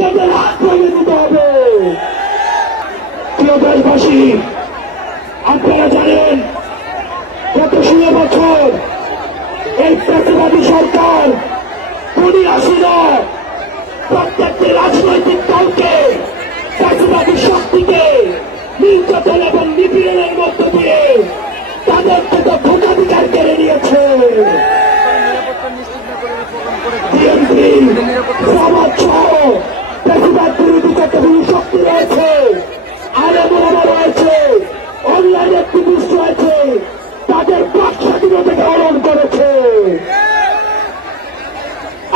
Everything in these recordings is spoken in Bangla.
সিন্ডিকেটের হাত ভেঙে দিতে হবে। প্রিয় দেশবাসী, আপনারা জানেন গত 16 বছর এই ফ্যাসিবাদী সরকার খুনি হাসিনা প্রত্যেকটি রাজনৈতিক দলকে ফ্যাসিবাদী শক্তিকে নির্যাতন এবং নিপীড়নের মধ্য দিয়ে তাদের থেকে ভোটাধিকার কেড়ে নিয়েছে। বিএনপি সমাজ সহ ফ্যাসিবাদ বিরোধী কতগুলি শক্তি রয়েছে, আলেমুলামা রয়েছে, অনলাইন অ্যাক্টিভিস্ট রয়েছে, তাদের বাক স্বাধীনতাকে হরণ করেছে।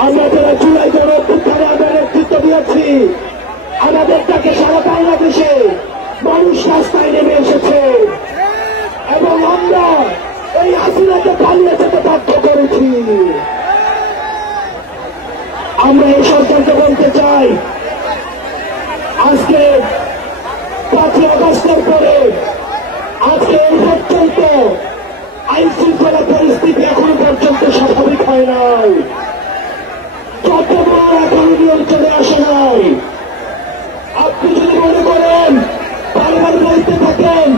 আমরা যারা জুলাই গণঅভ্যুত্থানে আমরা নেতৃত্ব দিয়েছি, আমাদের তাকে সারা বাংলাদেশে মানুষ রাস্তায় নেমে এসেছে এবং আমরা এই হাসিনাকে পালিয়ে যেতে বাধ্য করেছি। আমরা এই সরকারকে বলতে চাই, আজকে 5ই আগস্টের পরে আজকে এই পর্যন্ত আইন শৃঙ্খলা পরিস্থিতি এখনো পর্যন্ত স্বাভাবিক হয় নাই, চট্টগ্রাম এখনো নিয়ন্ত্রণে আসে নাই। আপনি যদি মনে করেন বারবার বলতে থাকেন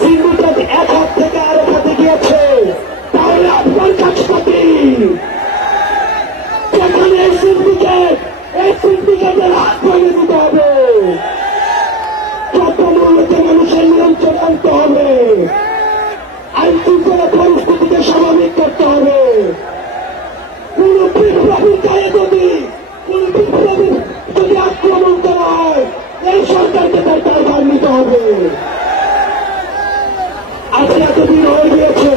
সিন্ডিকেট এক হাত থেকে আরেক হাতে গিয়েছে, তাহলে আপনার কাজটা কি? যেখানে এই সিন্ডিকেটের হাত ভেঙে দিতে হবে, চট্টগ্রামকে মানুষের নিয়ন্ত্রণ আনতে হবে, আইন শৃঙ্খলা পরিস্থিতিকে স্বাভাবিক করতে হবে। কোন বিপ্লবীর গায়ে যদি আক্রমণ করা হয়, এই সরকারকে তার দায়ভার নিতে হবে। আজকে এতদিন হয়ে গিয়েছে,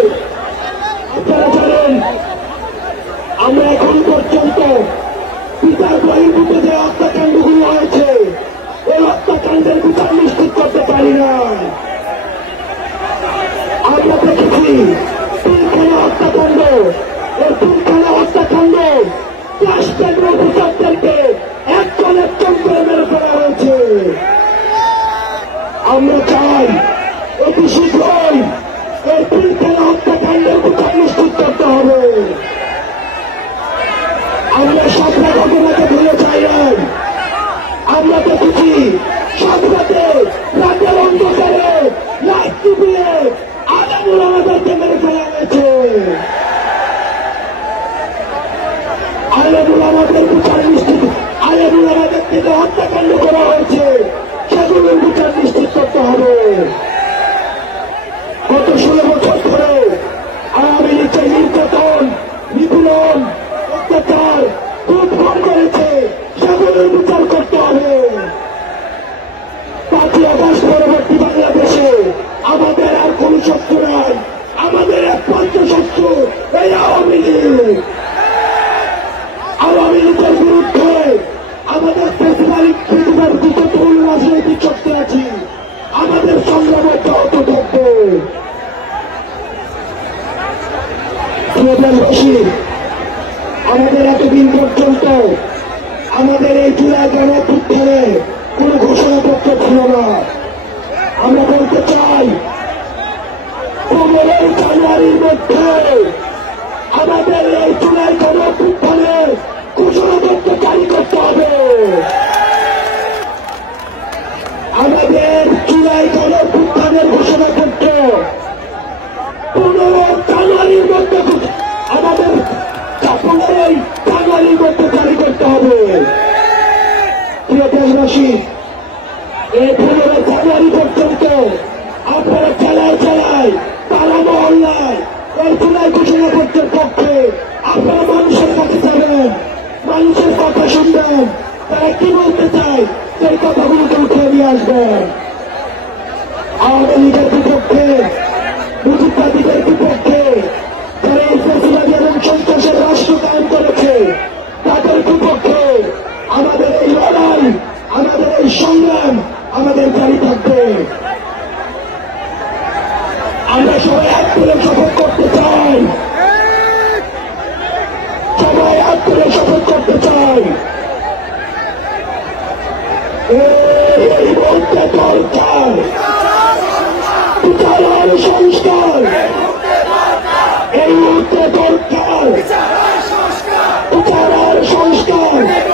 আপনারা জানেন আমরা এখন পর্যন্ত বিচার বহির্ভূত যে হত্যাকাণ্ডগুলো হয়েছে, এই হত্যাকাণ্ডের বিচার নিশ্চিত করতে পারি না। আমরা দেখেছি তিনখানা হত্যাকাণ্ড, এই তিনখানা হত্যাকাণ্ড রাষ্ট্রের অফিসারদেরকে একজন করে মেরে ফেলা হয়েছে। আমরা চাই অতি শীঘ্রই এই তিনখানা হত্যাকাণ্ডের বিচার নিশ্চিত করতে হবে। আমরা সাতটা ঘটনাকে ভুলে চাই নাই। আমরা দেখেছি সাতটাতে রাতের অন্ধকারে লাইট টিভিয়ে আলেমুলামাদেরকে মেরে ফেলা হয়েছে। আলেমুলামাদের বিচার নিশ্চিত, আলেমুলামাদের থেকে হত্যাকাণ্ড করা হয়েছে, সেগুলোর বিচার নিশ্চিত করতে হবে। গত 16 বছর ধরে আওয়ামী লীগের নির্যাতন, নিপীড়ন, অত্যাচার খুব ভর করেছে, সেগুলোর বিচার করতে হবে। 5ই আগস্ট পরবর্তী বাংলাদেশে আমাদের আর কোন শত্রু নাই, আমাদের একমাত্র শত্রু এই আওয়ামী লীগ। আওয়ামী লীগের বিরুদ্ধে আমাদের পৃথিবীর যতগুলো রাজনৈতিক শক্তি আছে, আমাদের সংগ্রাম অব্যাহত থাকবে। দেশবাসী, আমাদের এতদিন পর্যন্ত আমাদের এই জুলাই গণঅভ্যুত্থানে কোন ঘোষণাপত্র ছিল না। আমরা বলতে চাই 15 জানুয়ারির মধ্যে আমাদের এই জুলাই গণঅভ্যুত্থানে ঘোষণাপত্র জারি করতে হবে। আমাদের জুলাই গণঅভ্যুত্থানের ঘোষণাপত্র 15 জানুয়ারির মধ্যে আমাদের 15 জানুয়ারির মধ্যে জারি করতে হবে। প্রিয় দেশবাসী, এই 15 জানুয়ারি পর্যন্ত আপনারা জেলায় জেলায়, পাড়া মহল্লায় এই জুলাই ঘোষণাপত্রের পক্ষে আপনারা মানুষের কাছে যাবেন, মানুষের কথা শুনবেন, তারা কি বলতে চায় সেই কথাগুলোকে উঠিয়ে নিয়ে আসবেন। আওয়ামী লীগের বিপক্ষে, মুজিববাদীদের বিপক্ষে যারা এই ফ্যাসিবাদী এবং সন্ত্রাসের রাষ্ট্র কায়েম করেছে, তাদের বিপক্ষে আমাদের এই লড়াই, আমাদের এই সংগ্রাম আমাদের জারি থাকবে। আমরা সবাই এক করে শপথ করতে চাই, সবাই এক করে শপথ করতে চাই। এই মুহূর্তে দরকার বিচার সংস্কার, এই মুহূর্তে দরকার বিচার সংস্কার।